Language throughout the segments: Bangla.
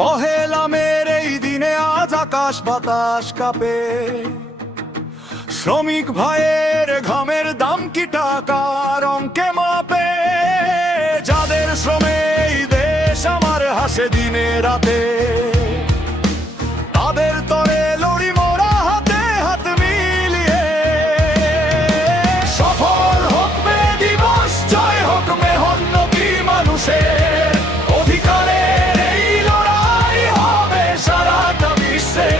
পহেলা মের এই দিনে আজ আকাশ বাতাস কাঁপে, শ্রমিক ভাইয়ের ঘামের দাম কি টাকার অঙ্কে মাপে? যাদের শ্রমে এই দেশ আমার হাসে দিনে রাতে, তাদের তরে লড়ি মোরা হাতে হাত মিলিয়ে। সফল হোক মে দিবস, জয় হোক মেহনতি মানুষের অধিকারের এই লড়াই হবে সারাটা বিশ্বে।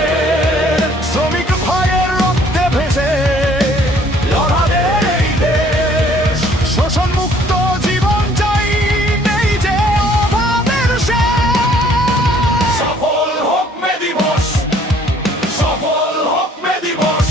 শ্রমিক ভাইয়ের রক্তে ভেসে লড়াবে এই দেশ, শোষণ মুক্ত জীবন চাই, নেই যে অভাবের শেষ। সফল হোক মে দিবস, সফল হোক মে দিবস।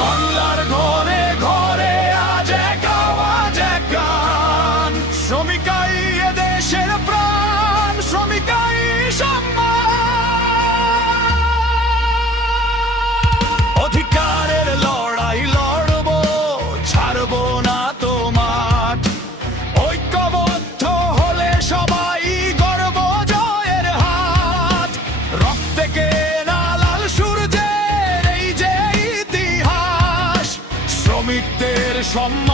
বাংলার ঘরে ঘরে আজ এক আওয়াজ এক গান, শ্রমিকাই এ দেশের প্রাণ, শ্রমিকাই সম্মান। অধিকারের লড়াই লড়বো, ছাড়বো না তো মাঠ। ঐক্যবদ্ধ হলে সবাই গর্ব জয়ের হাত। রক্তে কেনা লাল সূর্যের এই যে ইতিহাস, শ্রমিকদের সম্মান